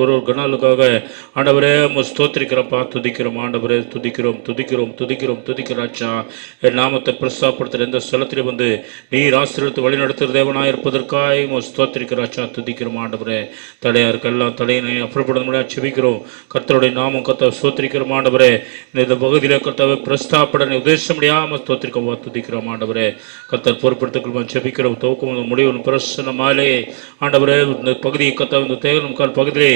ஒரு கணாலுக்காக ஆண்டவரே ஸ்தோத்திரிக்கிறப்பா, துதிக்கிறோம் ஆண்டவரே, துதிக்கிறோம் துதிக்கிறோம் துதிக்கிறோம் துதிக்கிறாச்சா. என் நாமத்தை பிரஸ்தாப்படுத்துகிற எந்த ஸ்தலத்திலே வந்து நீர் ஆசீர்வதித்து வழி நடத்துகிற தேவனாக இருப்பதற்காய் ஸ்தோத்திரிக்கிறாச்சா, துதிக்கிறோம் ஆண்டவரே. தடையாருக்கெல்லாம் தடையினை அப்புறப்பட முடியாது செபிக்கிறோம். கர்த்தருடைய நாமம் கர்த்தர் ஸ்தோத்திரிக்கிறோம் ஆண்டவரே. இந்த பகுதியில் கர்த்தாவை பிரஸ்தாப்பட உத்தேச முடியாமல் ஸ்தோத்திரிக்கவா துதிக்கிறோம் ஆண்டவரே. கர்த்தர் பொறுப்படுத்திக்கொள்ளுமா செபிக்கிறோம். துவக்கம் முடிவு பிரசனமாலே ஆண்டவரே, இந்த பகுதியை கர்த்தாவை இந்த தேவனும் கால் பகுதியிலே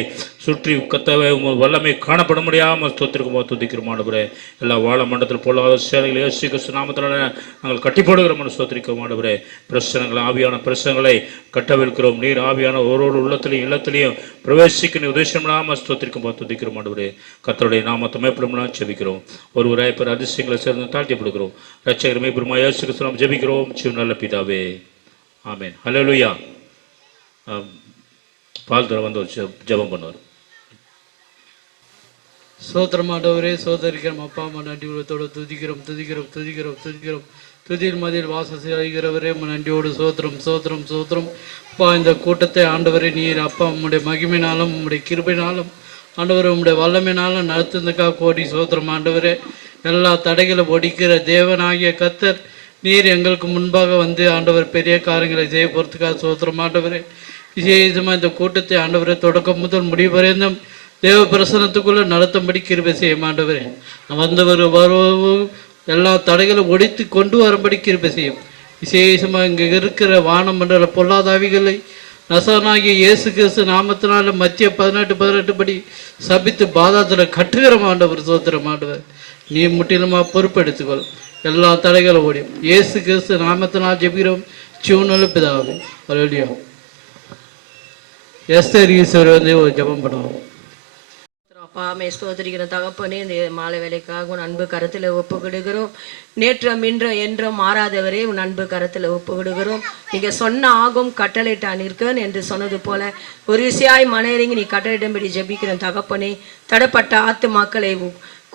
சுற்றி கர்த்தாவை வல்லமை காணப்பட முடியாமல் ஸ்தோத்திரிக்கவா துதிக்கிறோம் ஆண்டவரே. எல்லா வாழ மண்டலத்தில் பொல்லாத சேலைகளை இயேசு கிறிஸ்து நாமத்தினால நாங்கள் கட்டி போடுகிறோம் ஸ்தோத்திரிக்கிறோம் ஆண்டவரே. பிரசனங்கள் ஆவியான பிரசனங்களை கட்டவிருக்கிறோம். நீர் ஆவியான ஒரு உள்ளத்திலையும் இல்லத்திலையும் பிரவேசிக்க உதேசம் இல்லாமல் ஸ்தோத்திரிக்கும் துதிக்கிறோம் ஆண்டவரே. கர்த்தருடைய நாமத்தை மேற்படும் ஜெபிக்கிறோம். ஒருவராய் பிற அதிசயங்களை சேர்ந்து தாழ்த்திப்படுகிறோம். ரட்சகர் மேற்பெருமா இயேசு கிறிஸ்து ஜெபிக்கிறோம் ஜீவ நல்ல பிதாவே, ஆமென். ஹல்லேலூயா. பால்தர வந்து ஜெபம் பண்ணுவார். சோத்திரம் ஆண்டவரே, சோதரிக்கிறோம் அப்பா அம்மா நன்றி உள்ளத்தோடு துதிக்கிறோம் துதிக்கிறோம் துதிக்கிறோம் துதிக்கிறோம். துதியில் மதியில் வாசம் செய்கிறவரே நன்றியோடு சோத்திரம் சோத்திரம் சோத்திரம். அப்பா, இந்த கூட்டத்தை ஆண்டவரே நீர் அப்பா உம்முடைய மகிமையினாலும் உம்முடைய கிருபையினாலும் ஆண்டவரே உம்முடைய வல்லமையினாலும் நடத்துனதுக்காக கோடி சோத்திரம் ஆண்டவரே. எல்லா தடைகளை ஒடிக்கிற தேவனாகிய கர்த்தர் நீர் எங்களுக்கு முன்பாக வந்து ஆண்டவர் பெரிய காரியங்களை செய்ய போகிறதுக்காக சோத்திரம் ஆண்டவரே. விசேஷமாக இந்த கூட்டத்தை ஆண்டவரே தொடக்கம் முதல் முடிவு வரைந்தும் தேவ பிரசனத்துக்குள்ளே நடத்தும்படி கிருபை செய்யும் ஆண்டவரே. வந்தவர் வருவவும் எல்லா தடைகளும் ஒடித்து கொண்டு வரும்படி கிருபை செய்யும். விசேஷமாக இங்கே இருக்கிற வானமண்டல பொல்லாதாவிகளை நசனாகிய இயேசு கிறிஸ்து நாமத்தினால மத்திய 18 படி சபித்து பாதாத்தில் கட்டுகிற ஆண்டவர் சோத்திரம் ஆண்டவர். நீ முற்றிலுமா பொறுப்பெடுத்துக்கொள். எல்லா தடைகளும் ஓடியும் இயேசு கிறிஸ்து நாமத்தினால் ஜெபிக்கிறோம் ஜீவனுள்ள பிதாவே. ஹல்லேலூயா. எஸ்தர் ஈஸ்வர் வந்து ஒரு ஜெபம் பண்ணுவோம். அப்பா மே ஸ்தோத்திரிக்கிற தகப்பனே, இந்த மாலை வேலைக்காக உன் அன்பு கருத்தில் ஒப்பு கொடுக்கிறோம். நேற்றம் இன்றும் என்றும் மாறாதவரே உன் அன்பு கருத்தில் ஒப்பு கொடுக்கிறோம். நீங்கள் சொன்ன ஆகும் கட்டளைட்டான் இருக்கேன் என்று சொன்னது போல ஒரு விஷயாய் மனையறங்கி நீ கட்டளையிடும்படி ஜெபிக்கிறேன் தகப்பனே. தடைப்பட்ட ஆத்துமாக்களை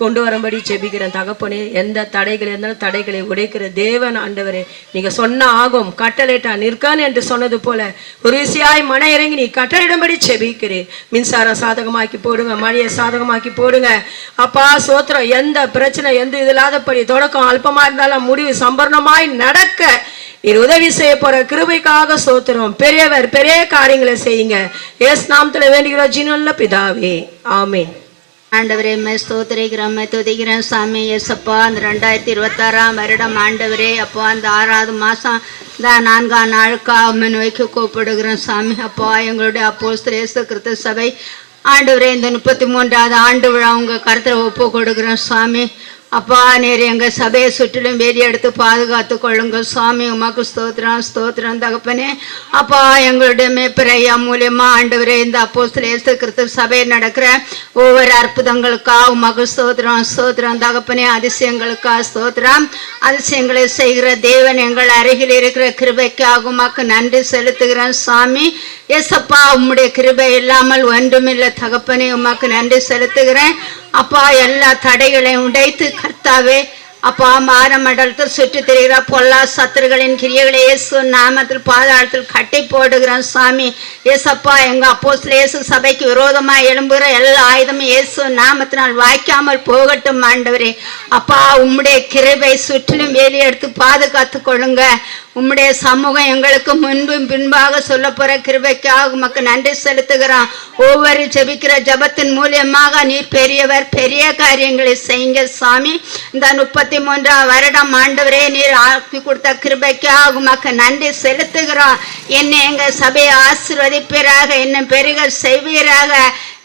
கொண்டு வரும்படி ஜெபிக்கிறேன் தகப்பனே. எந்த தடைகள் இருந்தாலும் தடைகளை உடைக்கிற தேவன் ஆண்டவரே, நீங்க சொன்ன ஆகும் கட்டளைட்டான் நிற்கான் என்று சொன்னது போல ஒரு விஷயாய் மன இறங்கி நீ கட்டளையிடும்படி ஜெபிக்கிறேன். மின்சாரம் சாதகமாக்கி போடுங்க, மழையை சாதகமாக்கி போடுங்க அப்பா. சோத்திரம். எந்த பிரச்சனை எந்த இது இல்லாதபடி தொடக்கம் அல்பமா இருந்தாலும் முடிவு சம்பூர்ணமாய் நடக்க நீர் உதவி செய்ய போற கிருபைக்காக சோத்திரம். பெரியவர் பெரிய காரியங்களை செய்யுங்க. இயேசு நாமத்துல வேண்டுகிறோம் ஜீவனுள்ள பிதாவே, ஆமென். ஆண்டவரே ஸ்தோத்திரிக்கிறோம் துதிக்கிறோம் சாமி. எஸ்அப்பா, அந்த 2026 வருடம் ஆண்டவரே அப்போ அந்த 6வது மாதம் தான் 4ஆம் நாளுக்காக நோய்க்கு கூப்பிடுகிறோம் சாமி. அப்பா, எங்களுடைய அப்போஸ்தலர் இயேசு கிறிஸ்து சபை ஆண்டவரே இந்த 33வது ஆண்டு விழா உங்கள் கருத்தில் ஒப்பு கொடுக்குறோம் சாமி. அப்பா, நேர் எங்கள் சபையை சுற்றிலும் வேதி எடுத்து பாதுகாத்து கொள்ளுங்க சுவாமி. உமக்கு ஸ்தோத்திரம் ஸ்தோத்திரம் தகப்பனே. அப்பா, எங்களுடைய மேய்ப்பரையா மூலியமா ஆண்டவரே இந்த அப்போஸ்தலர் இயேசு கிறிஸ்து சபையில் நடக்கிற ஒவ்வொரு அற்புதங்களுக்காக உமக்கு ஸ்தோத்திரம் ஸ்தோத்திரம் தகப்பனே. அதிசயங்களுக்காக ஸ்தோத்திரம். அதிசயங்களை செய்கிற தேவன் எங்கள் அருகில் இருக்கிற கிருபைக்காக உமக்கு நன்றி செலுத்துகிறேன் சாமி. எஸ்அப்பா, உம்முடைய கிருபை இல்லாமல் ஒன்றுமில்லை தகப்பனே. உமக்கு நன்றி செலுத்துகிறேன் அப்பா. எல்லா தடைகளையும் உடைத்து கர்த்தாவே அப்பா மாரமண்டலத்தில் சுற்றி திரிகிற பொல்லா சத்துருகளின் கிரியைகளை இயேசு நாமத்தில் பாதாளத்தில் கட்டி போடுகிறோம் சாமி. ஏசப்பா, எங்கள் அப்போஸ்தலர் இயேசு சபைக்கு விரோதமாக எழும்புகிற எல்லா ஆயுதமும் இயேசு நாமத்தினால் வாய்க்காமல் போகட்டும் ஆண்டவரே. அப்பா, உம்முடைய கிருபை சுற்றிலும் வேலி எடுத்து பாதுகாத்து கொள்ளுங்க. உம்முடைய சமூகம் எங்களுக்கு முன்பும் பின்பாக சொல்ல போற கிருபைக்காக உமக்கு நன்றி செலுத்துகிறோம். ஒவ்வொரு ஜெபிக்கிற ஜபத்தின் மூலியமாக நீர் பெரியவர் பெரிய காரியங்களை செய்யுங்க சாமி. இந்த 33ஆம் வருடம் ஆண்டவரே நீர் ஆக்கி கொடுத்த கிருபைக்காக உமக்கு நன்றி செலுத்துகிறோம். என்னை எங்க சபையை ஆசீர்வதிப்பீராக, என்ன பெருக செய்வீராக.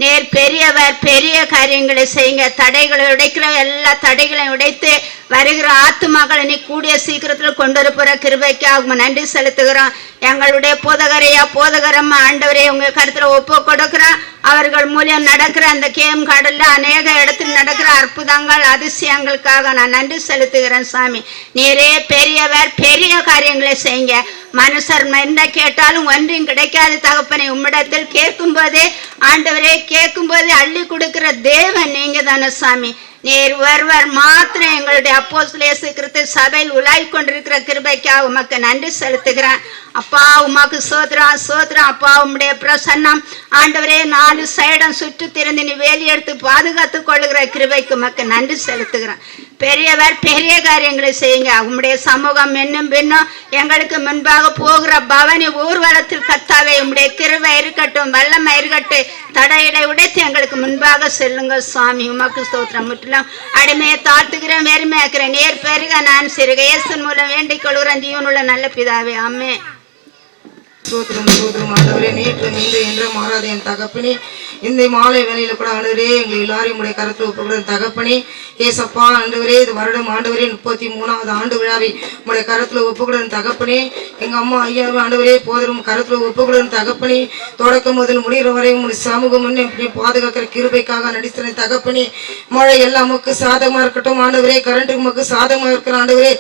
நேர் பெரியவர் பெரிய காரியங்களை செய்யுங்க. தடைகளை உடைக்கிற எல்லா தடைகளையும் உடைத்து வருகிற ஆத்துமாக்களை நீ கூடிய சீக்கிரத்தில் கொண்டு வரப்போற கிருபைக்காக நன்றி செலுத்துகிறோம். எங்களுடைய போதகரையா போதகரம்மா ஆண்டவரே உங்க கருத்துல ஒப்பு கொடுக்கிறோம். அவர்கள் மூலியம் நடக்கிற அந்த கேம் கடல்ல அநேக இடத்தில் நடக்கிற அற்புதங்கள் அதிசயங்களுக்காக நான் நன்றி செலுத்துகிறேன் சாமி. நீரே பெரியவர் பெரிய காரியங்களை செய்யுங்க. மனுஷர் என்ன கேட்டாலும் ஒன்றும் கிடைக்காது தகப்பனை. உம்மிடத்தில் கேட்கும் போதே ஆண்டவரே கேட்கும் போதே அள்ளி கொடுக்கிற தேவன் நீங்க தானே சாமி. நீர் ஒருவர் மாத்திரம் எங்களுடைய அப்போஸ்தலர் இயேசு கிறிஸ்து சபையில் உலாவிக் கொண்டிருக்கிற கிருபைக்காக உமக்கு நன்றி செலுத்துகிறேன். அப்பா உமாக்கு சோத்ரம் சோத்ரம். அப்பா உம்முடைய பிரசன்னம் ஆண்டவரே 4 சைடம் சுற்று திறந்து நீ வேலி எடுத்து பாதுகாத்து கொள்ளுகிற கிருபைக்கு உமக்கு நன்றி செலுத்துகிறேன். பெரியவர் பெரிய காரியங்களை செய்யுங்க. உம்முடைய சமூகம் இன்னும் பின்னும் எங்களுக்கு முன்பாக போகிற பவனி ஊர்வலத்தில் கத்தாவே உம்முடைய கிருபை இருக்கட்டும், வல்லமை இருக்கட்டும். தடையிடை உடைத்து எங்களுக்கு முன்பாக செல்லுங்க சுவாமி. உமக்கு ஸ்தோத்திரம். முற்றிலும் அடிமையை தாழ்த்துகிறேன், வெறுமையாக்குறேன். நேர் பெருக நான் சிறுக இயேசுவின் மூலம் வேண்டிக் கொள்கிறேன் ஜீவனுள்ள நல்ல பிதாவே, ஆமென். ஸ்தோத்திரம் ஸ்தோத்திரம் ஆண்டவரே, நேற்று இன்று என்று மாறாத என் தகப்பனே, இந்த மாலை வேளையில கூட ஆண்டவரே எங்கள் எல்லாரையும் உடைய கருத்தில் ஒப்புக்கிற தகப்பனே, ஏசப்பா ஆண்டவரே, இது வருடம் ஆண்டவரே 33வது ஆண்டு விழாவை உடைய கருத்தில் ஒப்புக்கிற தகப்பனே, எங்க அம்மா ஐயாவை ஆண்டவரே போதரும் கருத்தில் ஒப்புக்கிற தகப்பனே, தொடக்கம் முதல் முடிகிற வரை உங்களுடைய சமூகம் இப்படி பாதுகாக்கிற கிருபைக்காக நடித்த தகப்பனே, மழை எல்லாம் நமக்கு சாதகமா இருக்கட்டும் ஆண்டவரே, கரண்ட் நமக்கு சாதகமா இருக்கிற ஆண்டவரே,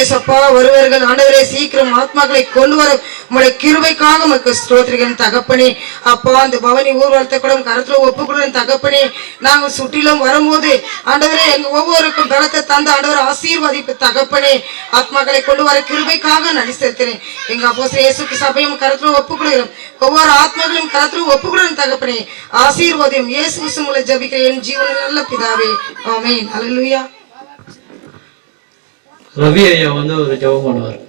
ஏசப்பா வருவர்கள் ஆண்டவரே, சீக்கிரம் ஆத்மாக்களை கொண்டு வர உங்களுடைய கிருபைக்காக நமக்கு ஸ்தோத்திரிக்கிறேன் தகப்பனே. அப்பா அந்த பவனி ஊர்வலத்தை கூட கருத்துல ஒப்புக்கொள்ளும் தகப்பனே. நாங்கள் சுற்றிலும் வரும்போது ஆண்டவரே எங்க ஒவ்வொருக்கும் பலத்தை தந்த ஆண்டவர் ஆசீர்வதிப்பு தகப்பனே. ஆத்மாக்களை கொண்டு வர கிருபைக்காக நன்றி செலுத்துறேன். எங்க அப்போஸ்தலர் இயேசு சபையும் கருத்துல ஒப்புக்கொள்கிறோம். ஒவ்வொரு ஆத்மாக்களையும் கருத்துல ஒப்புக்கொள்ளும் தகப்பனே. ஆசீர்வாதம் இயேசு கிறிஸ்து மூலம் ஜெபிக்கிறேன் என் ஜீவனில் நல்ல பிதாவே, ஆமென். அல்லேலூயா. ரவி ஐயா ஒரு ஜெபம் பண்ணுவார்.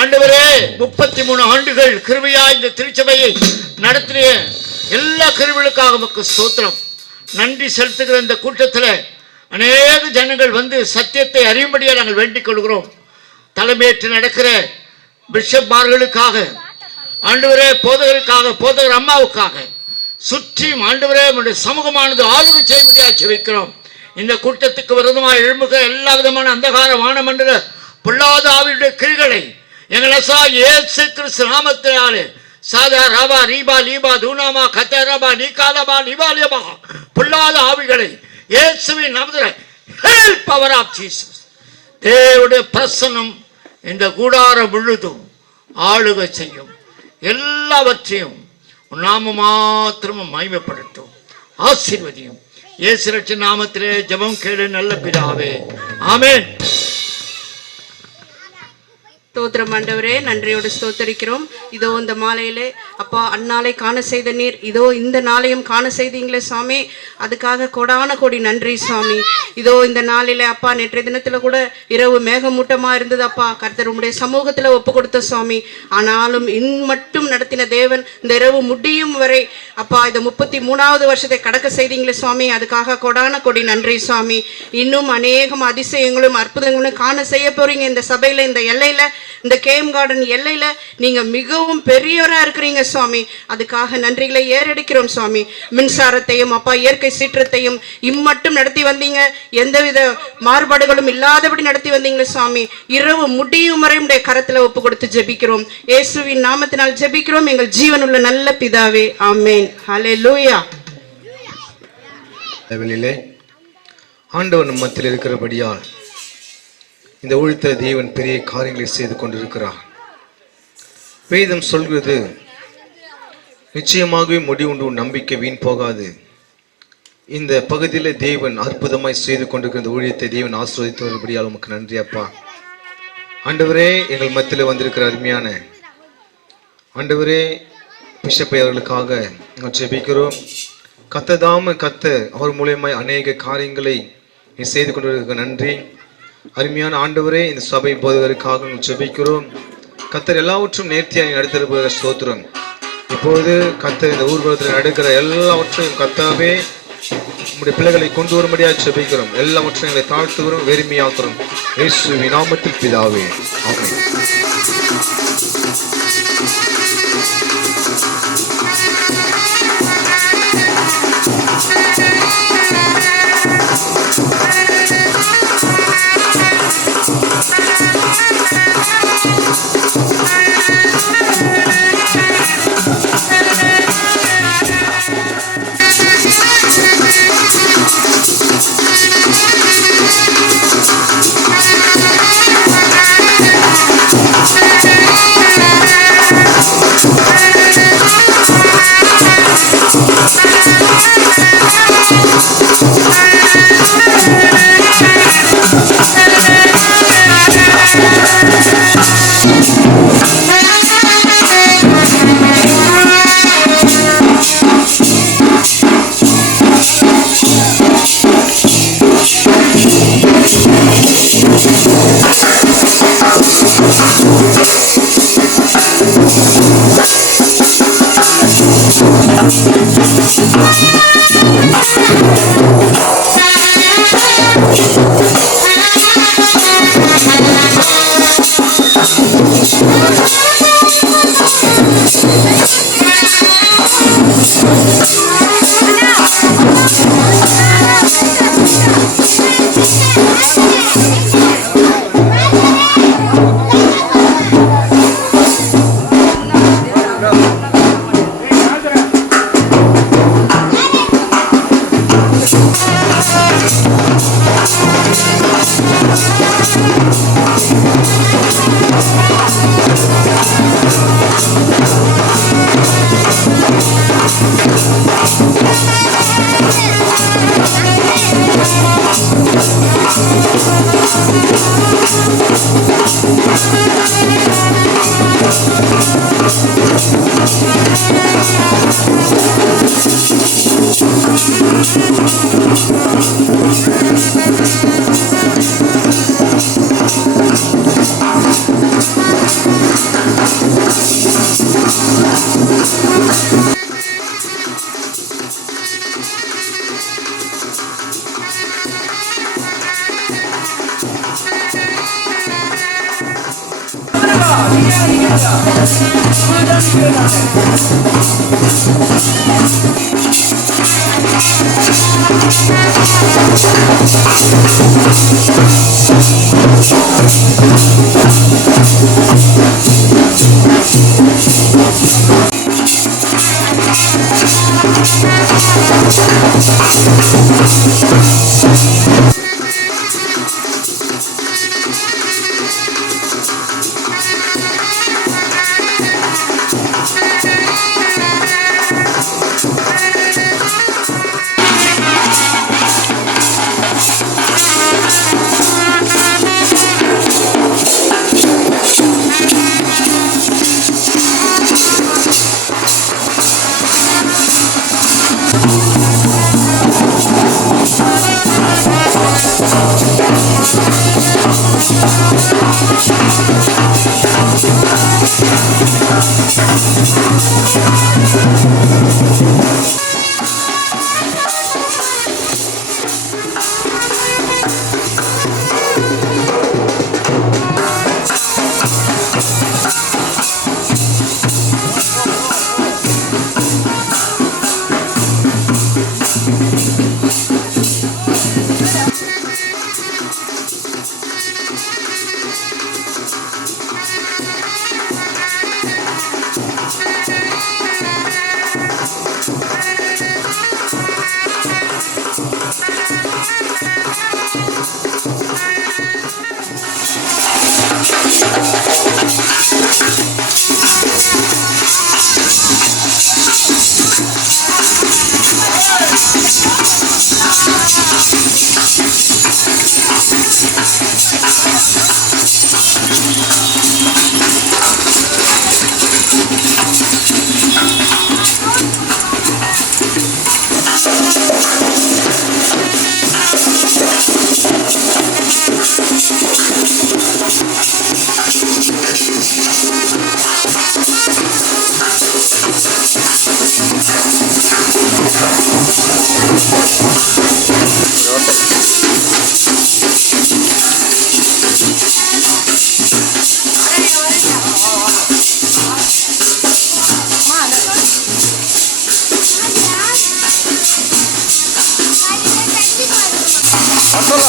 ஆண்டவரே 33 ஆண்டுகள் கிருபையா இந்த திருச்சபையை நடத்திய எல்லா கிருபைகளுக்காக உமக்கு ஸ்தோத்திரம். நன்றி செலுத்துகிற இந்த கூட்டத்தில் அநேக ஜனங்கள் வந்து சத்தியத்தை அறியும்படியாக நாங்கள் வேண்டிக் கொள்கிறோம். தலைமையேற்று நடக்கிற பிஷப்மார்களுக்காக ஆண்டவரே, போதகருக்காக, போதகர் அம்மாவுக்காக சுற்றியும் ஆண்டவரே உம்முடைய சமூகமானது ஆளுகை செய்ய முடியாது ஜெபிக்கிறோம். இந்த கூட்டத்துக்கு விரோதமாக எழும்புகிற எல்லா விதமான அந்தகார வானமண்டல பொல்லாத ஆவியுடைய கிரிகளை எங்களசா இயேசு கிறிஸ்து நாமத்தினாலே சாதா ரபா ரீபா லீபா தூனாமா கத்தரபா நீகாலபா லிபாலியபா பொல்லாத ஆவிகளை இயேசுவின் நாமத்திலே ஹெல்ப் பவர் ஆஃப் ஜீசஸ். தேவனுடைய பிரசன்னம் இந்த கூடாரம் முழுதும் ஆளுகை செய்யும். எல்லாவற்றையும் நாம மாத்திரமும் மகிமைப்படுத்தும், ஆசீர்வதியும். இயேசு ரட்சகர் நாமத்திலே ஜெபம் கேளு நல்ல பிதாவே, ஆமென். ஸ்தோத்திரம் ஆண்டவரே, நன்றியோடு ஸ்தோத்தரிக்கிறோம். இதோ இந்த மாலையிலே அப்பா அந்நாளை காண செய்த நீர், இதோ இந்த நாளையும் காண செய்தீங்களே சாமி, அதுக்காக கோடான கோடி நன்றி சாமி. இதோ இந்த நாளிலே அப்பா நேற்றைய தினத்துல கூட இரவு மேகமூட்டமா இருந்தது அப்பா, கர்த்தர் உம்முடைய சமூகத்துல ஒப்பு கொடுத்த சுவாமி. ஆனாலும் மட்டும் நடத்தின தேவன் இந்த இரவு முடியும் வரை அப்பா இந்த 33வது வருஷத்தை கடக்க செய்தீங்களே சுவாமி, அதுக்காக கோடான கோடி நன்றி சுவாமி. இன்னும் அநேகம் அதிசயங்களும் அற்புதங்களும் காண செய்ய போறீங்க இந்த சபையில, இந்த எல்லையில, இந்த கேம் கார்டன் எல்லையில நீங்க மிகவும் பெரியவரா இருக்கிறீங்க சுவாமி. அதுக்காக நன்றிகளை ஏறெடுக்கிறோம் சுவாமி. மின்சாரத்தையும் அப்பா இயற்கை சீற்றத்தையும் இம்மட்டும் நடத்தி வந்தீங்க, எந்தவித மாறுபாடுகளும் இல்லாதபடி நடத்தி வந்தீங்களே சுவாமி. இரவு முடியும் வரை உடைய கரத்துல ஒப்பு கொடுத்து ஜெபிக்கிறோம். இயேசுவின் நாமத்தினால் ஜெபிக்கிறோம் எங்கள் ஜீவனுள்ள நல்ல பிதாவே, ஆமென். ஹல்லேலூயா. ஆண்டவர் மத்தியில் இருக்கிறபடியால் இந்த ஊழியத்தை தேவன் பெரிய காரியங்களை செய்து கொண்டிருக்கிறார். வேதம் சொல்கிறது, நிச்சயமாகவே முடிவுண்டு நம்பிக்கை வீண் போகாது. இந்த பகுதியில் தேவன் அற்புதமாய் செய்து கொண்டிருக்கிற இந்த ஊழியத்தை தேவன் ஆசீர்வதித்து வரும்படியால் உமக்கு நன்றி அப்பா. ஆண்டவரே, எங்கள் மத்தியில் வந்திருக்கிற அருமையான ஆண்டவரே பிஷப்பை அவர்களுக்காக நாங்கள் ஜெபிக்கிறோம். கத்ததாம அவர் மூலியமாய் அநேக காரியங்களை நீ செய்து கொண்டிருக்க நன்றி. அருமையான ஆண்டவரே, இந்த சபை போதகருக்காக ஜெபிக்கிறோம். கத்தர் எல்லாவற்றும் நேர்த்தியாக நடத்திருப்பதாக ஸ்தோத்திரம். இப்பொழுது கத்தர் இந்த ஊர்வலத்தில் நடக்கிற எல்லாவற்றையும் கத்தாவே உம்முடைய பிள்ளைகளை கொண்டு வரும்படியாக ஜெபிக்கிறோம். எல்லாவற்றையும் எங்களை தாழ்த்துகிறோம், வெறுமையாக்குறோம். இயேசுவின் நாமத்தில் பிதாவே, ஆமென்.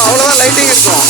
அவ்வளோதான் லைட்டிங் இருக்கும்.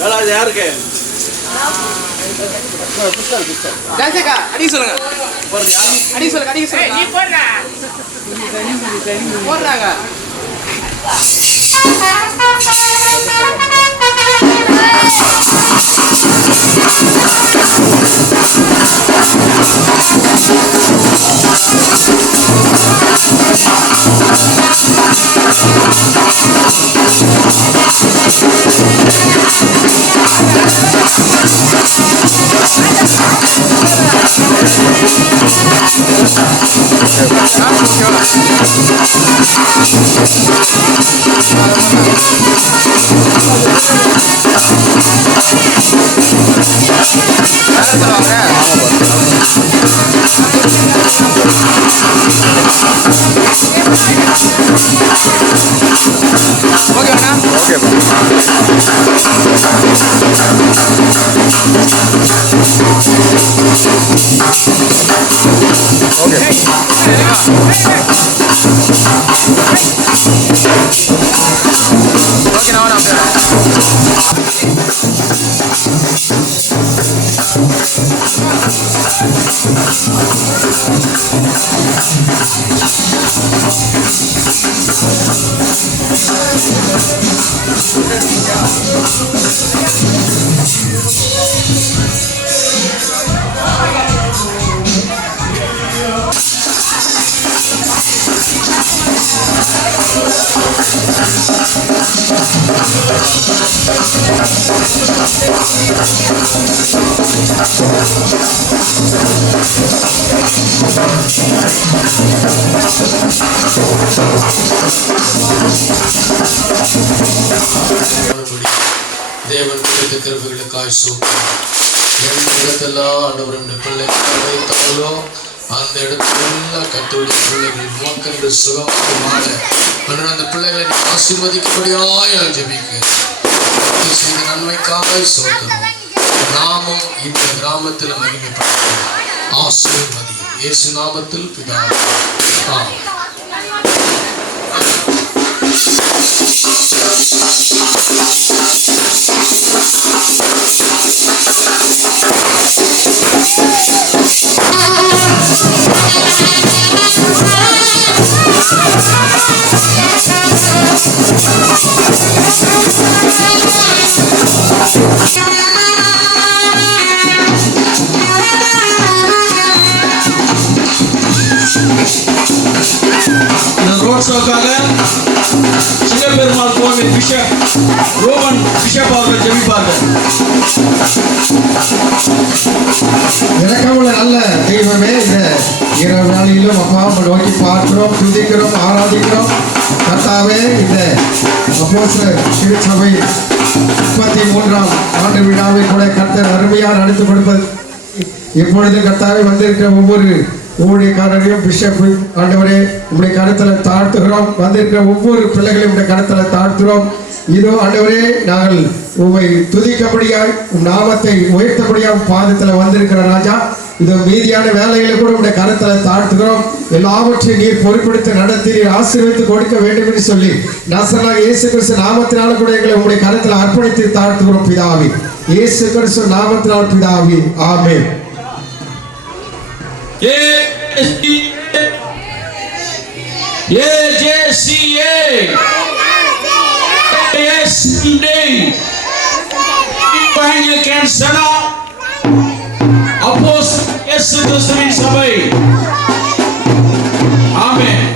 வேளாது யாருக்கு அடி சொல்லுங்க அடி சொல்லுங்க அடி சொல்லுங்க போடுறாங்க தேவன் கொடுத்த கிருபைகளுக்காய் சூத்திரம். எந்த இடத்தெல்லாம் ஆண்டவருடைய பிள்ளைகள் வைத்தார்களோ அந்த இடத்துல கர்த்தருடைய பிள்ளைகள் நோக்கென்று சுகமாக வாழ அந்த பிள்ளைகளை ஆசீர்வதிக்கும்படியாய் ஜெபிக்கிறேன். செய்த நன்மைக்காக சோத்திரம். நாமும் இந்த கிராமத்தில் மகிமைப்படுத்தும் ஆசீர்வதியும் இயேசு நாமத்தில் பிதாவே ஆமென். ரோட் ஷோக்காக சிவபெருமாள் கோவில் பிஷப் ரோமன் பிஷப் அவர்கள் ஜெபிப்பார்கள். இறக்கமுள்ள நல்ல தெய்வமே, இந்த இரவு நாளிலும் அப்பா நோக்கி பார்க்கிறோம், துதிக்கிறோம், ஆராதிக்கிறோம். கர்த்தாவே, இந்த அப்போஸ்தலர் திருச்சபை 33ஆம் ஆண்டு விழாவை கூட கர்த்தர் அருமையாக நடத்தி கொடுப்பது. இப்பொழுது கர்த்தாவே வந்திருக்கிற ஒவ்வொரு ஊழியக்காரரையும் பிஷப் ஆண்டவரே உங்களுடைய கருத்தில் தாழ்த்துகிறோம். வந்திருக்கிற ஒவ்வொரு பிள்ளைகளையும் உடைய கருத்தில் தாழ்த்துகிறோம். இதோ ஆண்டவரே, நாங்கள் உண்மை துதிக்கப்படியாய் நாமத்தை உயர்த்தபடியாக பாதத்தில் வந்திருக்கிற ராஜா, இதோ மீதியான வேலைகளை கூட உடைய கருத்தில் தாழ்த்துகிறோம். எல்லாவற்றையும் நீர் பொறுப்படுத்தி நடத்தி நீர் ஆசீர்வதித்து கொடுக்க வேண்டும் என்று சொல்லி நசராக இயேசு கிறிஸ்து நாமத்தினால கூட எங்களை உங்களுடைய கருத்தில் அர்ப்பணித்து தாழ்த்துகிறோம் பிதாவே. இயேசு கிறிஸ்து நாமத்தினால் பிதாவே ஆமென். அப்போஸ்தலர் சபை ஆமென்.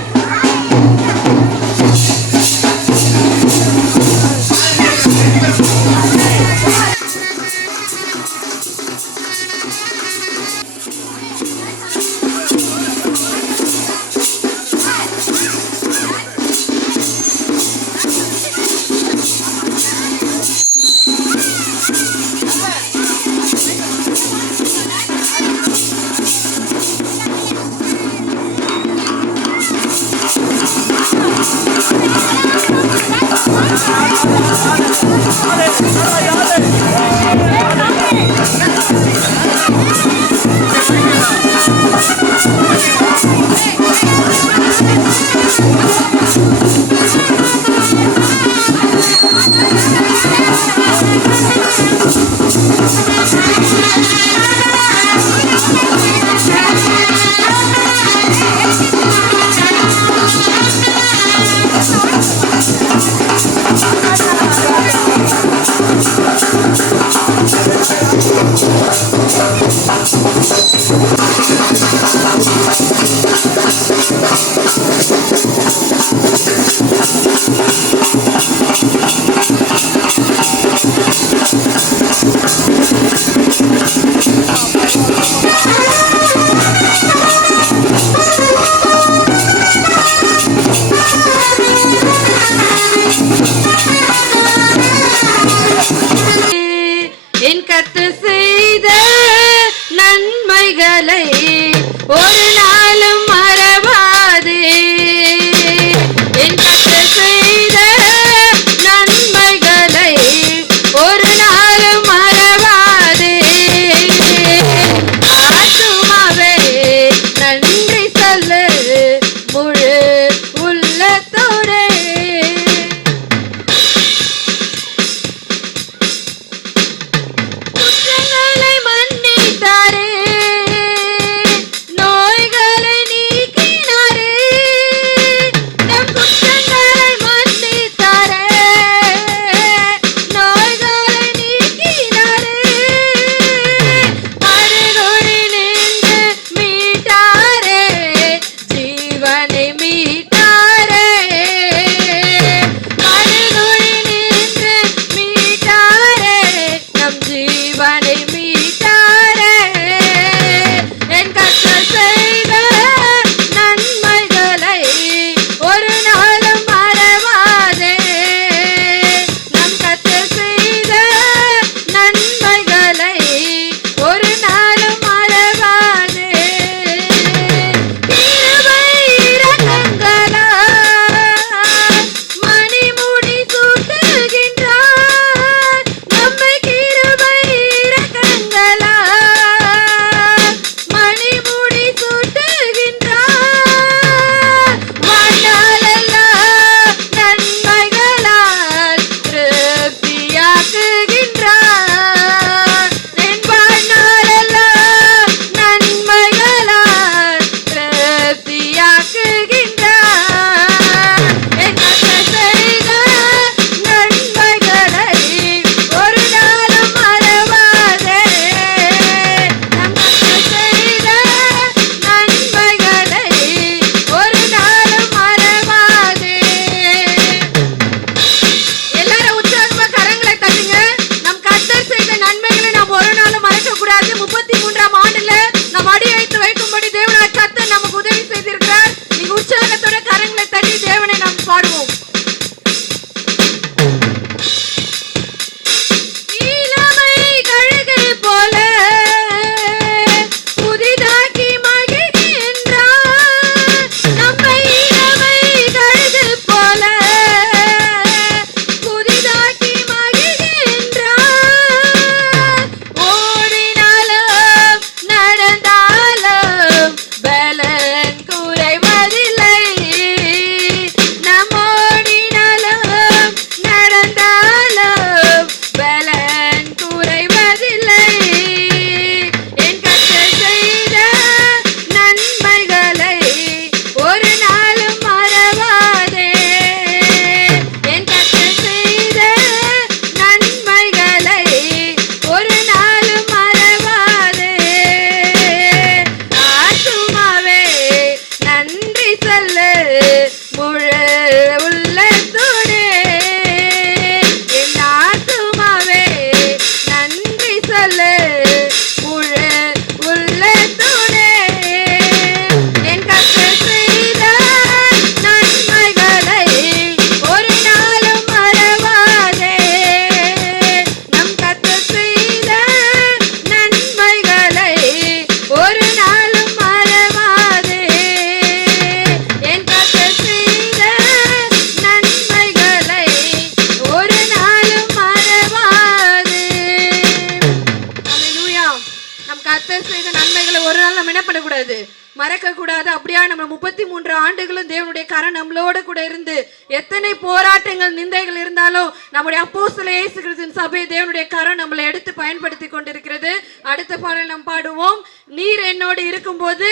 மறக்க கூடாது. அப்படியா நம்ம 33 ஆண்டுகளும் தேவனுடைய கரம் நம்மளோட கூட இருந்து எத்தனை போராட்டங்கள் நிந்தைகள் இருந்தாலும் நம்முடைய அப்போஸ்தலர் இயேசு கிறிஸ்துவின் சபை தேவனுடைய கரம் நம்மளை எடுத்து பயன்படுத்தி கொண்டிருக்கிறது. அடுத்த பாடல் நாம் பாடுவோம். நீர் என்னோடு இருக்கும்போது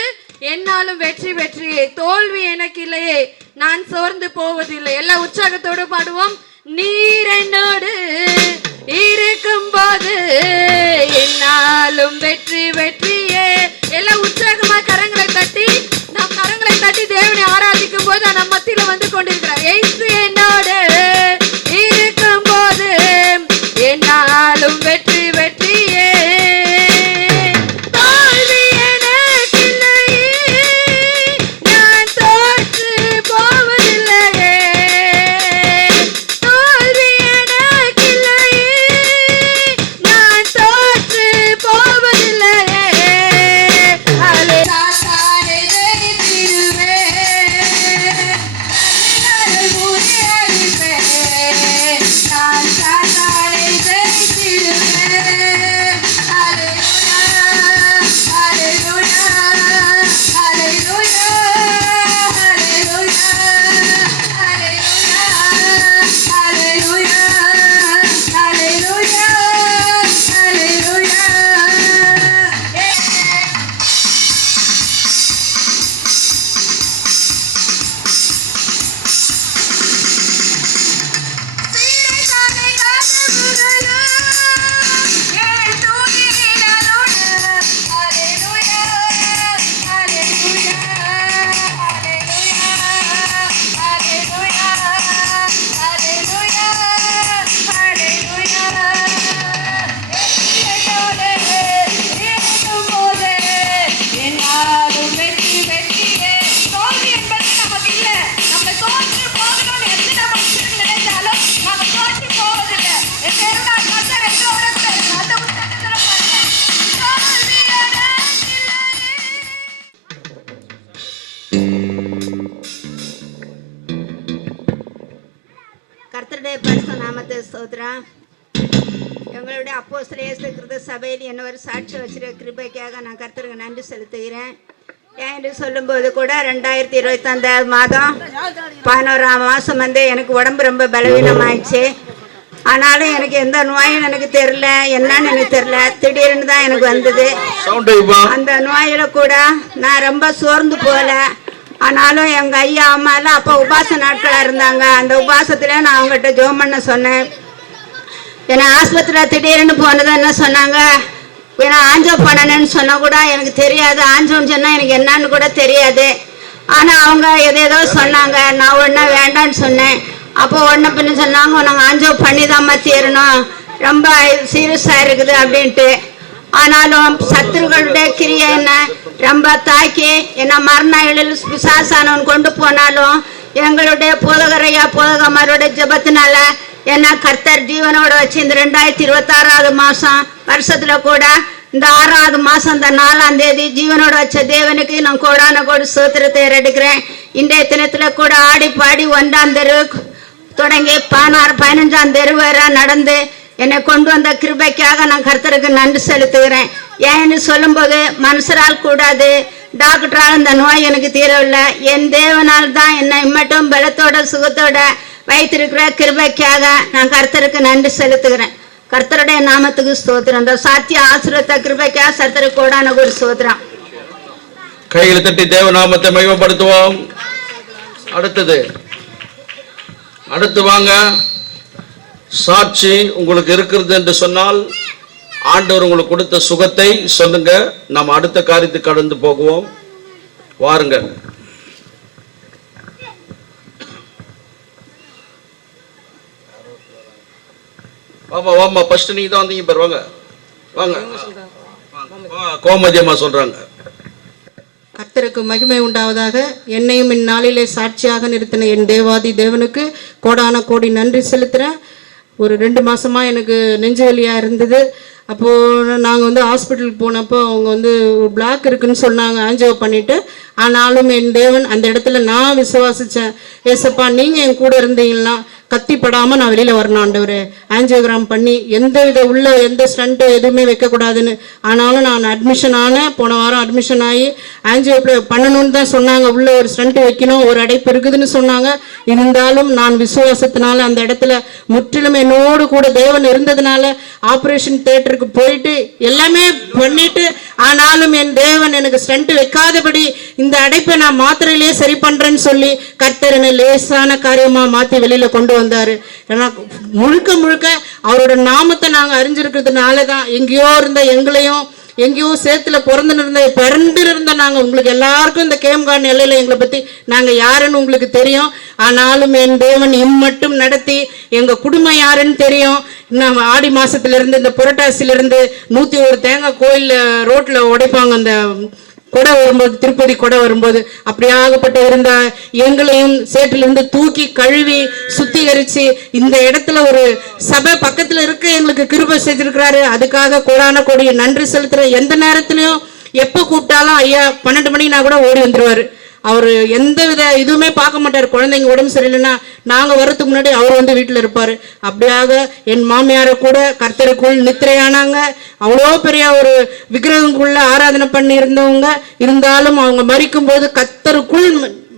என்னாலும் வெற்றி வெற்றியே, தோல்வி எனக்கு இல்லையே, நான் சோர்ந்து போவதில்லை. எல்லா உற்சாகத்தோடு பாடுவோம். நீர் என்னோடு இருக்கும்போது என்னாலும் வெற்றி வெற்றியே. எல்லாம் உற்சாகமா கரங்களை தட்டி நாம் கரங்களை தட்டி தேவனை ஆராதிக்கும் போது நம்ம மத்தியில வந்து கொண்டிருக்கிறார். இயேசு என்னோடு இருக்கும்போது என்னாலும் வெற்றி வெற்றியே, தோல்வி எனக்கில்லையே, நான் தோற்று போவதில்லையே, தோல்வி எனக்கில்லையே, நான் தோற்று போவதில்லையே. சாத்தானை ஜெயித்திடுவேன், முறியடிப்பேன், நான் சாத்தானை ஜெயித்திடுவேன். ஹல்லேலூயா, ஹல்லேலூயா, ஹல்லேலூயா, ஹல்லேலூயா, ஹல்லேலூயா, ஹல்லேலூயா, ஹல்லேலூயா, கர்த்தருடைய பரிசுத்த நாமத்தை ஸ்தோத்திரம். எங்களுடைய அப்போஸ்தலர் இயேசு கிறிஸ்து சபையில் என்ன ஒரு சாட்சி வச்சிருக்க கிருபைக்காக நான் கர்த்தருக்கு நன்றி செலுத்துகிறேன். ஏன் என்று சொல்லும்போது கூட 2025 மாதம் 11ஆம் மாதம் வந்து எனக்கு உடம்பு ரொம்ப பலவீனமாயிடுச்சு. ஆனாலும் எனக்கு எந்த நோயும் எனக்கு தெரியல, என்னன்னு எனக்கு தெரியல, திடீர்னு தான் எனக்கு வந்தது. அந்த நோயில கூட நான் ரொம்ப சோர்ந்து போகல. ஆனாலும் எங்கள் ஐயா அம்மா எல்லாம் அப்போ உபாச நாட்களாக இருந்தாங்க. அந்த உபாசத்துல நான் அவங்ககிட்ட ஜெபம் பண்ண சொன்னேன். ஏன்னா ஆஸ்பத்திரியில் திடீர்னு போனது என்ன சொன்னாங்க, ஏன்னா ஆஞ்சோ பண்ணணுன்னு சொன்னால் கூட எனக்கு தெரியாது, ஆஞ்சோன்னு சொன்னால் எனக்கு என்னன்னு கூட தெரியாது. ஆனால் அவங்க எதேதோ சொன்னாங்க, நான் ஒன்றா வேண்டான்னு சொன்னேன். அப்போ ஒன்று பின்னு சொன்னாங்க, நாங்கள் ஆஞ்சோ பண்ணி தான் தீரணும், ரொம்ப சீரியஸாக இருக்குது அப்படின்ட்டு. ஆனாலும் சத்துருக்களுடைய கிரியை என்ன ரொம்ப தாக்கி என்ன மரண பிசாசானவன் கொண்டு போனாலும் எங்களுடைய போதகரையா போதகமாரோட ஜெபத்தினால என்ன கர்த்தர் ஜீவனோட வச்சு இந்த 2026 மாதம் வருஷத்துல கூட இந்த 6வது மாதம் இந்த 4ஆம் தேதி ஜீவனோட வச்ச தேவனுக்கு நான் கோடான கோடி ஸ்தோத்திரத்தை எடுக்கிறேன். இன்றைய தினத்துல கூட ஆடி பாடி 1ஆம் தெரு தொடங்கி 15ஆம் தெரு வரை நடந்து என்னை கொண்டு வந்த கிருபைக்காக நான் கர்த்தருக்கு நன்றி செலுத்துகிறேன். ஏன்னு சொல்லும்போது மனுஷரால் கூடாது, டாக்டரால் இந்த நோய் எனக்கு தீரவில்லை, என் தேவனால் தான் என்னை மட்டும் பலத்தோட சுகத்தோட வைத்திருக்கிற கிருபைக்காக நான் கர்த்தருக்கு நன்றி செலுத்துகிறேன். கர்த்தருடைய நாமத்துக்கு ஸ்தோத்திரம். இந்த சாத்திய ஆசீர்வாத கிருபைக்காக கர்த்தருக்கு கோடான ஒரு ஸ்தோத்திரம். கைகளை தட்டி தேவ நாமத்தை மகிமைப்படுத்துவோம். அடுத்து வாங்க. சாட்சி உங்களுக்கு இருக்கிறது என்று சொன்னால் ஆண்டவர் உங்களுக்கு கொடுத்த சுகத்தை சொல்லுங்க. நாம் அடுத்த காரியத்துக்கு கடந்து போகுவோம். வாருங்க. வாமா ஃபர்ஸ்ட் நீங்க தான் வந்தீங்க பாரு. வாங்க வாங்க. கோமதியம்மா சொல்றாங்க. கர்த்தருக்கு மகிமை உண்டாவதாக. என்னையும் இந்நாளிலே சாட்சியாக நிறுத்தின என் தேவாதி தேவனுக்கு கோடான கோடி நன்றி செலுத்துகிறேன். ஒரு 2 மாசமா எனக்கு நெஞ்சு வலியாக இருந்தது. அப்போது நாங்கள் வந்து ஹாஸ்பிட்டலுக்கு போனப்போ அவங்க வந்து ஒரு பிளாக் இருக்குன்னு சொன்னாங்க, ஆஞ்சியோ பண்ணிவிட்டு. ஆனாலும் என் தேவன் அந்த இடத்துல நான் விசுவாசித்தேன். ஏசப்பா நீங்கள் என் கூட இருந்தீங்கன்னா கத்திப்படாமல் நான் வெளியில் வரணும் ஆண்டவரே. ஆஞ்சியோகிராம் பண்ணி எந்த ஸ்டண்ட்டு எதுவுமே வைக்கக்கூடாதுன்னு. ஆனாலும் நான் அட்மிஷன் ஆனேன். போன வாரம் அட்மிஷன் ஆகி ஆஞ்சியோ பண்ணணும்னு தான் சொன்னாங்க. உள்ள ஒரு ஸ்டண்ட்டு வைக்கணும், ஒரு அடைப்பு இருக்குதுன்னு சொன்னாங்க. இருந்தாலும் நான் விசுவாசத்தினால அந்த இடத்துல முற்றிலும் என்னோடு கூட தேவன் இருந்ததுனால ஆப்ரேஷன் தியேட்டருக்கு போயிட்டு எல்லாமே பண்ணிட்டு, ஆனாலும் என் தேவன் எனக்கு ஸ்டண்ட் வைக்காதபடி இந்த அடைப்பை நான் மாத்திரையிலேயே சரி பண்றேன்னு சொல்லி கர்த்தர் என்னை லேசான காரியமா மாத்தி வெளியில கொண்டு வந்தாரு. ஏன்னா முழுக்க அவரோட நாமத்தை நாங்க அறிஞ்சிருக்கிறதுனால தான் எங்கேயோ இருந்த எங்களையும் எங்கேயோ சேத்துல பிறண்டு இருந்த நாங்க உங்களுக்கு எல்லாருக்கும் இந்த கேம்கான் எல்லையில எங்களை பத்தி நாங்க யாருன்னு உங்களுக்கு தெரியும். ஆனாலும் என் தேவன் இம்மட்டும் நடத்தி எங்க குடும்பம் யாருன்னு தெரியும். இன்னும் ஆடி மாசத்துல இருந்து இந்த புரட்டாசில இருந்து 101 தேங்காய் கோயில் ரோட்ல உடைப்பாங்க. அந்த கொடை வரும்போது, திருப்பதி கொடை வரும்போது அப்படியாகப்பட்ட இருந்த எங்களையும் சேற்றிலிருந்து தூக்கி கழுவி சுத்திகரிச்சு இந்த இடத்துல ஒரு சபை பக்கத்துல இருக்க எங்களுக்கு கிருபை செய்திருக்கிறாரு. அதுக்காக கோடான கோடி நன்றி செலுத்துற. எந்த நேரத்திலையும் எப்ப கூப்பிட்டாலும் ஐயா 12 மணினா கூட ஓடி வந்துருவாரு. அவர் எந்த வித இதுவுமே பார்க்க மாட்டார். குழந்தைங்க உடம்பு சரியில்லைன்னா நாங்கள் வர்றதுக்கு முன்னாடி அவர் வந்து வீட்டில் இருப்பார். அப்படியாக என் மாமியாரை கூட கர்த்தருக்குள் நித்திரையானாங்க. அவ்வளோ பெரிய ஒரு விக்கிரகங்களுக்குள்ள ஆராதனை பண்ணி இருந்தவங்க, இருந்தாலும் அவங்க மரிக்கும் போது கர்த்தருக்குள்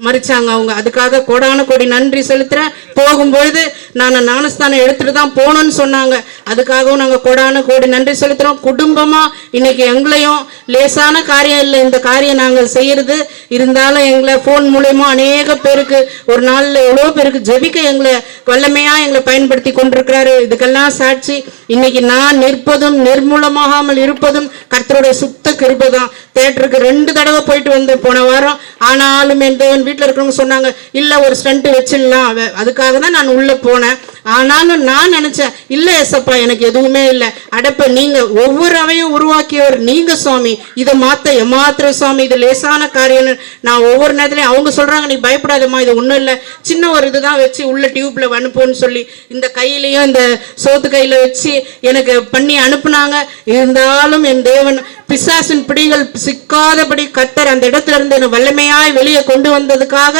மறிச்சாங்க அவங்க. அதுக்காக கோடான கோடி நன்றி செலுத்துறேன். போகும்போது நான் ஞானஸ்தானம் எடுத்துட்டு தான் போகணும்னு சொன்னாங்க. அதுக்காகவும் நாங்கள் கோடான கோடி நன்றி செலுத்துறோம். குடும்பமா இன்னைக்கு எங்களையும் லேசான காரியம் இல்லை இந்த காரியம் நாங்கள் செய்யறது. இருந்தாலும் எங்களை போன் மூலயமா அநேக பேருக்கு ஒரு நாள்ல எவ்வளோ பேருக்கு ஜெபிக்க எங்களை வல்லமையா எங்களை பயன்படுத்தி கொண்டிருக்கிறாரு. இதுக்கெல்லாம் சாட்சி இன்னைக்கு நான் நிற்பதும் நிர்மூலமாகாமல் இருப்பதும் கர்த்தருடைய சுத்த கிருபை தான். தியேட்டருக்கு 2 தடவை போயிட்டு வந்தேன் போன வாரம். ஆனாலும் என் தேவன் வீட்டில் இருக்கிறவங்க சொன்னாங்க இல்ல ஒரு ஸ்டண்ட் வச்சிடலாம், அதுக்காக தான் நான் உள்ள போனேன். ஆனாலும் நான் நினைச்சேன் இல்ல ஏசப்பா எனக்கு எதுவுமே இல்லை, அடப்ப நீங்க ஒவ்வொரு அவையும் உருவாக்கியவர் நீங்க சுவாமி, இதை ஏமாத்திர சுவாமி, இது லேசான காரியம். நான் ஒவ்வொரு நேரத்துலயும் அவங்க சொல்றாங்க நீ பயப்படாதம்மா, இது ஒண்ணும் இல்லை, சின்ன ஒரு இதுதான் வச்சு உள்ள டியூப்ல அனுப்புன்னு சொல்லி இந்த கையிலையும் இந்த சோத்து கையில வச்சு எனக்கு பண்ணி அனுப்புனாங்க. இருந்தாலும் என் தேவன் பிசாசின் பிடிகள் சிக்காதபடி கர்த்தர் அந்த இடத்துல இருந்து வல்லமையாய் வெளியே கொண்டு வந்ததுக்காக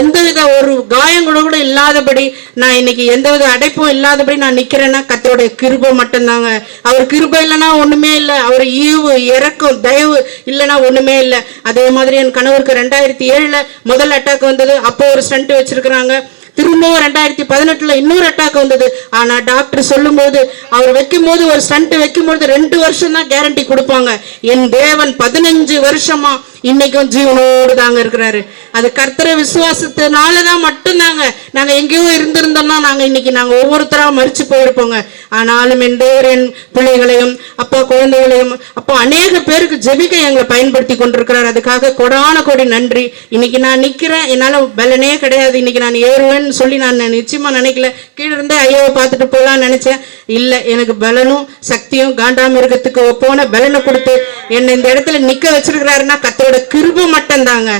எந்தவித ஒரு காயங்களும் கூட இல்லாதபடி நான் இன்னைக்கு எந்தவித அடைப்பும் இல்லாதபடி நான் நிக்கிறேன்னா கர்த்தருடைய கிருபை மட்டும்தாங்க. அவர் கிருபை இல்லைன்னா ஒண்ணுமே இல்லை, அவர் ஈவு இறக்கம் தயவு இல்லைன்னா ஒண்ணுமே இல்லை. அதே மாதிரி என் கணவருக்கு 2007 முதல் அட்டாக் வந்தது. அப்போ ஒரு ஸ்டண்ட் வச்சிருக்கிறாங்க. திரும்பவும் 2018 இன்னொரு அட்டாக் வந்தது. ஆனா டாக்டர் சொல்லும் போது அவர் வைக்கும் போது ஒரு ஸ்டண்ட் வைக்கும் போது 2 வருஷம் தான் கேரண்டி கொடுப்பாங்க. என் தேவன் 15 வருஷமா இன்னைக்கும் ஜீவனோடு தாங்க இருக்கிறாரு. அது கர்த்தர விசுவாசத்தினாலதான் மட்டும்தாங்க. நாங்க எங்கேயோ இருந்திருந்தோம்னா நாங்க இன்னைக்கு ஒவ்வொருத்தரா மறிச்சு போயிருப்போங்க. ஆனாலும் என் தேவர் என் பிள்ளைகளையும் அப்பா குழந்தைகளையும் அப்பா அநேக பேருக்கு ஜெபிக்க எங்களை பயன்படுத்தி கொண்டிருக்கிறார். அதுக்காக கொடான கோடி நன்றி. இன்னைக்கு நான் நிக்கிறேன், என்னால பலனே கிடையாது. இன்னைக்கு நான் ஏறுவேன்னு சொல்லி நான் நிச்சயமா நினைக்கல. கீழே இருந்தே ஐயாவை பார்த்துட்டு போலான்னு நினைச்சேன். இல்ல, எனக்கு பலனும் சக்தியும் காண்டாமிருகத்துக்கு ஒப்பான பலனை கொடுத்து என்னை இந்த இடத்துல நிக்க வச்சிருக்கிறாருன்னா கர்த்தரோட கிருபை மட்டும் தாங்க.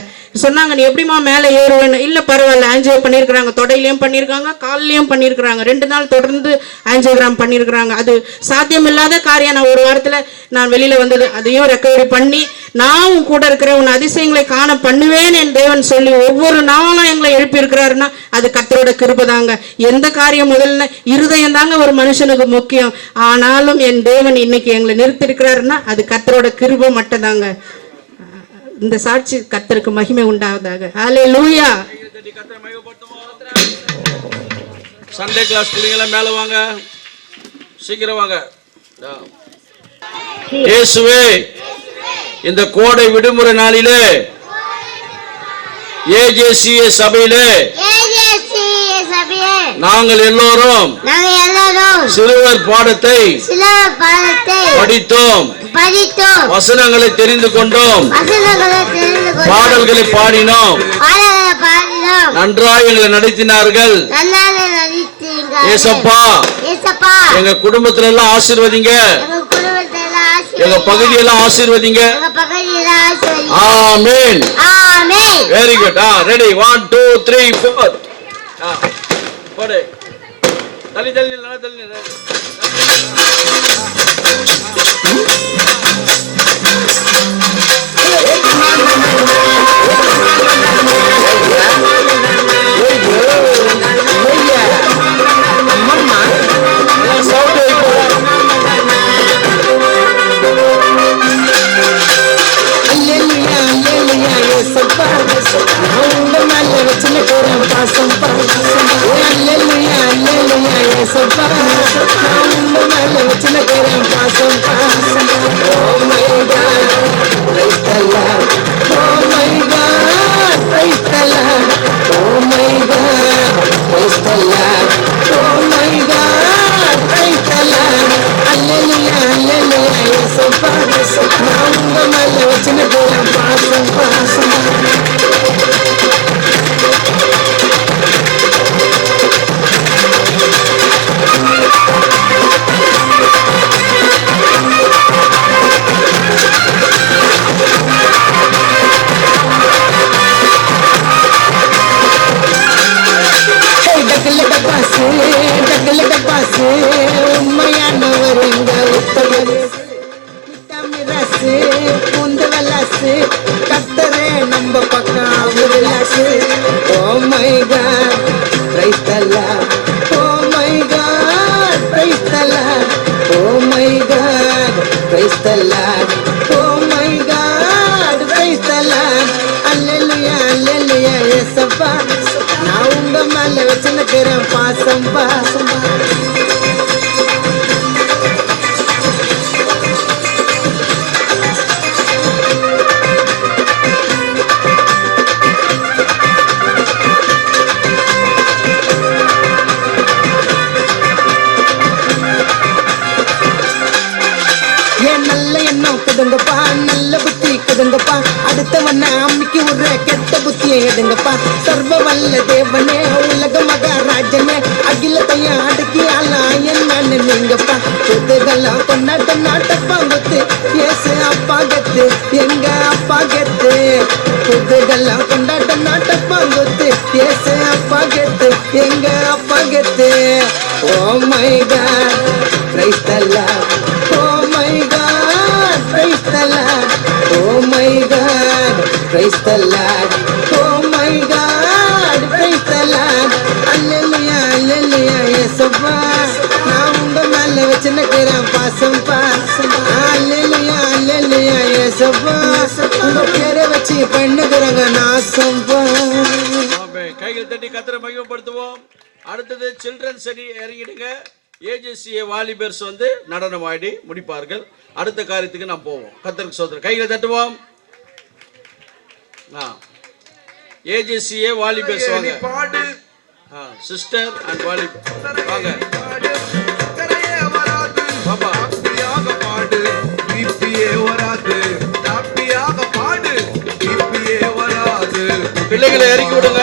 சொன்னாங்க நீ எப்படிமா மேலே ஏறுவேன்னு. இல்ல பரவாயில்ல, ஆஞ்சியோ பண்ணியிருக்கிறாங்க, தொடையிலையும் பண்ணியிருக்காங்க, காலிலையும் பண்ணியிருக்கிறாங்க, 2 நாள் தொடர்ந்து ஆஞ்சியோகிராம் பண்ணியிருக்கிறாங்க. அது சாத்தியம் இல்லாத காரியம். நான் ஒரு வாரத்துல நான் வெளியில வந்தது, அதையும் ரெக்கவரி பண்ணி நான் கூட இருக்கிற உன் அதிசயங்களை காண பண்ணுவேன் என் தேவன் சொல்லி ஒவ்வொரு நாளும் எங்களை எழுப்பி இருக்கிறாருன்னா அது கர்த்தரோட கிருபை தாங்க. எந்த காரியம் முதல்ல இருதயம் தாங்க ஒரு மனுஷனுக்கு முக்கியம். ஆனாலும் என் தேவன் இன்னைக்கு எங்களை நிறுத்தி இருக்கிறாருன்னா அது கர்த்தரோட கிருபை மட்டும் தாங்க. இந்த சாட்சி கர்த்தருக்கு மகிமை உண்டாவதாக. ஹல்லேலூயா. சண்டே கிளாஸ் பிள்ளைங்கள மேல வாங்க, சீக்கிரம் வாங்க. இயேசுவே, இந்த கோடை விடுமுறை நாளிலே ஏஜேசிஏ சபையிலே நாங்கள் எல்லோரும் சிலுவர் பாடத்தை படித்தோம், வசனங்களை தெரிந்து கொண்டோம், பாடல்களை பாடினோம், நன்றாக எங்களை நடத்தினார்கள். ஏசப்பா, எங்க குடும்பத்துல எல்லாம் ஆசீர்வதிங்க, எங்க பகுதியெல்லாம் ஆசீர்வதிங்க. ஆமென். Very good. ரெடி, 1 2 3 4. போடு. தள்ளி தள்ளி நல்லா தள்ளி. எண்ணம் கதுங்கப்பா, நல்ல புத்தி கதுங்கப்பா, அடுத்தவன அம்மிக்கு ஒரு கெட்ட புத்தியை எடுங்கப்பா. சர்வ வல்ல தேவனே, உலக மகாராஜனே, அகிலத்தையும் அடக்கி ஆளாயன் நான் நீங்கப்பா. புதுகெல்லாம் கொண்டாட்ட நாட்டப்பா குத்து, ஏசு அப்பா கத்து, எங்க அப்பா கத்து. புதுகெல்லாம் கொண்டாட்ட நாட்டப்பா குத்து, ஏசு அப்பா கத்து, எங்க அப்பா கத்து. Oh my God, praise the Lord. Oh my God, praise the Lord. Oh my God, praise the Lord. Oh my God, praise the Lord. Hallelujah hallelujah இயேசுப்பா, நான் உங்க மேல வச்சிருக்கிறேன் பாசம்பா. அல்லேலூயா அல்லேலூயா இயேசுப்பா, உங்க பேரை வச்சு பண்ணுகிறாங்க நாசம்பா. கைகள் தட்டி கர்த்தரை மகிமைப்படுத்துவோம். அடுத்தது சில்ட்ரன்ஸ் அணி இறங்கிடுங்க. ஏஜிசிஏ வாலிபர்ஸ் வந்து நடனம் ஆடி முடிப்பார்கள். அடுத்த காரியத்துக்கு நாம் போவோம். கர்த்தருக்கு ஸ்தோத்திரம். கைகளை தட்டுவோம். ஏஜிசிஏ வாலிபர்ஸ் வாங்க. சிஸ்டர் அண்ட் வாலிபர் வாங்க. பாப்பா பிள்ளைகளை இறக்கி விடுங்க.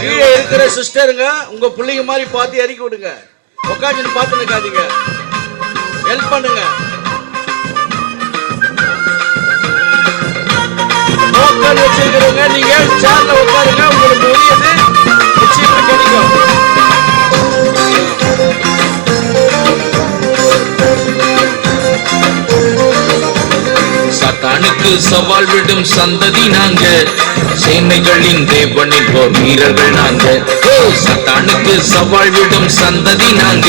கீழே இருக்கிற சிஸ்டருங்க உங்க பிள்ளைங்க மாதிரி பார்த்து இறக்கி விடுங்க. உட்காந்து பார்த்து நிற்காதீங்க, ஹெல்ப் பண்ணுங்க. வச்சிருக்கிறவங்க நீங்க சேர்ல உட்காருங்க, உங்களுக்கு உரியது நிச்சயமா கிடைக்கும். சாத்தானுக்கு சவால் விடும் சந்ததி நாங்க, சேனைகளின் தேவனின் போர் வீரர்கள் நாங்க. சாத்தானுக்கு சவால் விடும் சந்ததி நாங்க,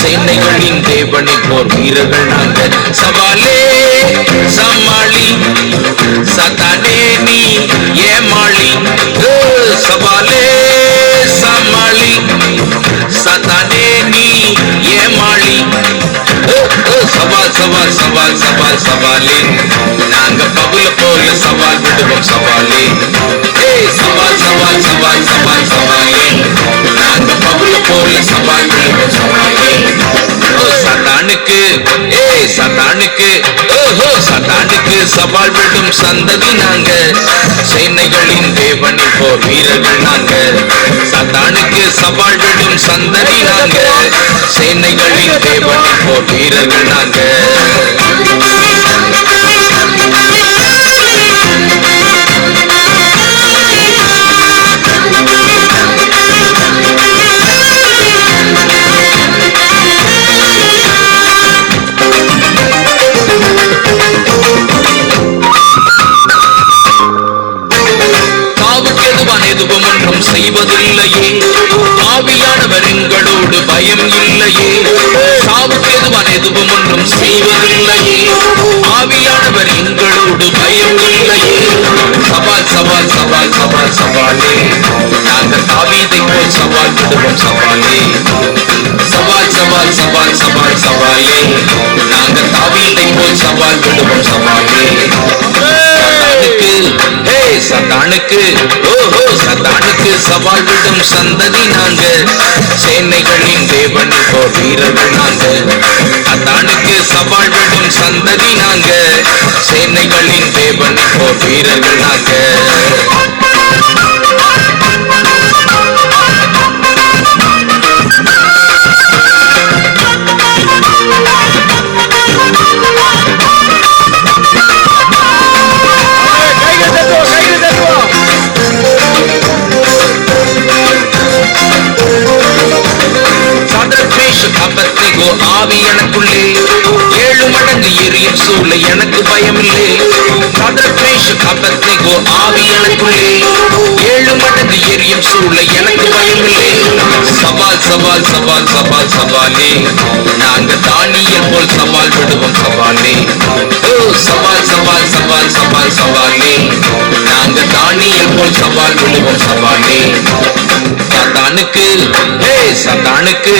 சேனைகளின் தேவனின் போர் வீரர்கள் நாங்க. சவாலே சமாளி, சாத்தானே நீ ஏமாளி. சவாலே சமாளி, சாத்தானே நீ ஏமாளி. சவால் சவால் சவால் சவால் சவாலே, நாங்க பவுல போல சவால் விடுவோம் சவாலே. சவால் சவால் சவால் சவால் சவாலே, நாங்க பவுல போல சவால் விடுவோம் சவாலே. சாத்தானுக்கு சாத்தானுக்கு சாத்தானுக்கு சவால் விடும் சந்ததி நாங்க, சேனைகளின் தேவனின் போர் வீரர்கள் நாங்க. சாத்தானுக்கு சவால் விடும் சந்ததி நாங்க, சேனைகளின் தேவனின் போர் வீரர்கள் நாங்க. எதுவும் ஒன்றும் செய்வதில்லையே, ஆவியானவர் எங்களோடு பயம் இல்லையே. சாவுக்கு எதுவான் எதுவும் ஒன்றும் செய்வதில்லையே, ஆவியானவர் எங்களோடு பயம் இல்லையே. சவால் சவால் சவால் சவால் சவாலே, நாங்கள் தாவீதை போல் சவால் விடுவோம் சவாலே. சவால் சவால் சவால் சவால் சவாலே, நாங்கள் தாவீதை போல் சவால் விடுவோம் சவாலே. சத்தானுக்கு சத்தானுக்கு சவால் விடும் சந்ததி நாங்க, சேனைகளின் தேவனின் போர் வீரர்கள் நாங்க. சத்தானுக்கு சவால் விடும் சந்ததி நாங்க, சேனைகளின் தேவனின் போர் வீரர்கள் நாங்க. ஆவி எனக்குள்ளே 7 மடங்கு எரியும் சூளை, எனக்கு பயமில்லை. ஆவி எனக்குள்ளே 7 மடங்கு எரியும் சூளை, எனக்கு பயமில்லை. சவால் சவால் சவால் சவால் சவாலே, நாங்க தானியல் போல் சவால் விடுவோம் சவாலே. சவால் சவால் சவால் சவால் சவாலே, நாங்க தானியல் போல் சவால் விடுவோம் சவாலே. சத்தானுக்கு சத்தானுக்கு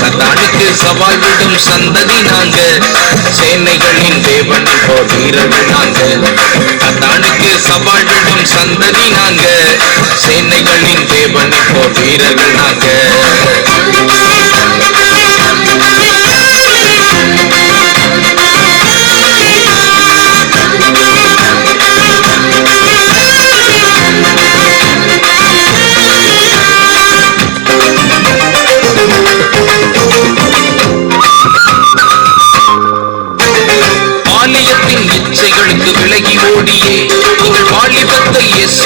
சத்தானுக்கு சவால் விடும் சந்ததி நாங்க, சேனைகளின் தேவனின் போர் வீரர்கள் நாங்க. சத்தானுக்கு சவால் விடும் சந்ததி நாங்க, சேனைகளின் தேவனின் போர் வீரர்கள் நாங்க.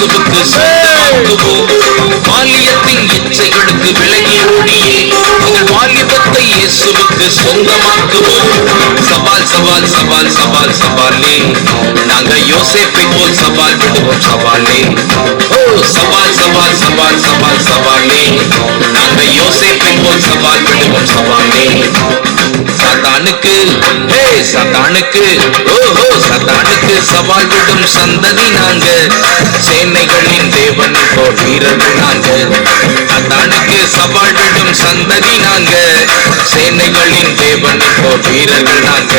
இயேசுவுக்கு சொந்தமாக்குவோம். பாலியத்தின் இச்சைகளுக்கு விலகி ஓடியே எங்கள் வாலிபத்தை இயேசுவுக்கு சொந்தமாக்குவோம். சவால் சவால் சவால் சவால் சவாலே நாங்க யோசேப்பை போல் சவால் விடுவோம். சவாலே ஓ சவால் சவால் சவால் சவால் சவாலே நாங்க யோசேப்பை போல் சவால் விடுவோம். சவாலே சாத்தானுக்கு ஹே சாத்தானுக்கு ஓஹோ சாத்தானுக்கு சவால் விடும் சந்ததி நாங்க, சேனைகளின் தேவனின் போர் வீரர்கள் நாங்க. சாத்தானுக்கு சவால் விடும் சந்ததி நாங்க, சேனைகளின் தேவனின் போர் வீரர்கள் நாங்க.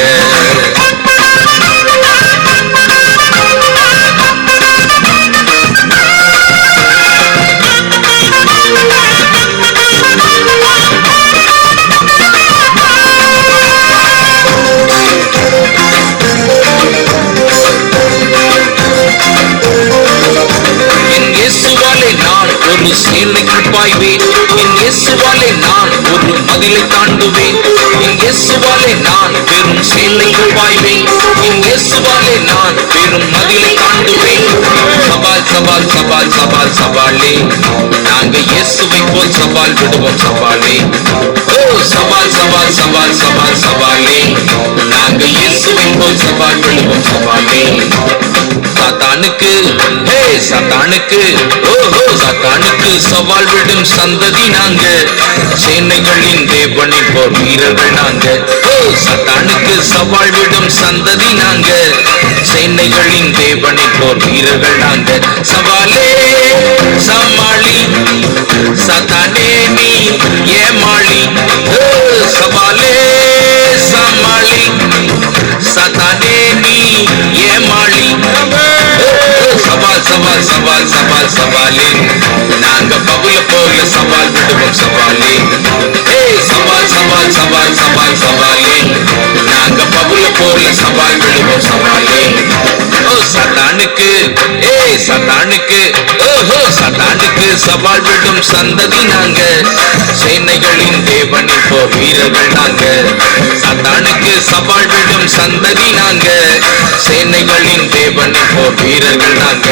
ஒரு சேனைக்கு பாய்வேன், என் இயேசுவாலே நான் ஒரு மதிலை தாண்டுவேன். என் இயேசுவாலே நான் பெரும் சேனைக்கு பாய்வேன், என் இயேசுவாலே நான் பெரும் மதிலை தாண்டுவேன். சவால் சவால் சவால் சவால் சவாலே நாங்க இயேசுவை போல் சவால் விடுவோம். சவாலே ஓ சவால் சவால் சவால் சவால் சவாலே நாங்க இயேசுவை போல் சவால் விடுவோம். சவாலே சாத்தானுக்கு ஹே சாத்தானுக்கு ஓஹோ சாத்தானுக்கு சவால் விடும் சந்ததி நாங்க, சேனைகளின் தேவனின் போர் வீரர்கள் நாங்க. ஓ சாத்தானுக்கு சவால் விடும் சந்ததி நாங்க, சேனைகளின் தேவனின் போர் வீரர்கள் நாங்க. சவாலே சமாளி சாத்தானே நீ ஏமாளி, சவாலே சமாளி சாத்தானே நீ ஏமாளி. சவால் சவால் சவால் சவால் சவாலே நாங்க பவுல போல சவால் விடுவோம். சவாலே ஏ சவால் சவால் சவால் சவால் சவாலே நாங்க பவுல போல சவால் விடுவோம். சவாலே ஓ சாத்தானுக்கு ஏ சாத்தானுக்கு ஓஹோ சாத்தானுக்கு சவால் விடும் சந்ததி நாங்க, சேனைகளின் தேவனின் போர் வீரர்கள் நாங்க. சாத்தானுக்கு சவால் விடும் சந்ததி நாங்க, சேனைகளின் தேவனின் போர் வீரர்கள் நாங்க.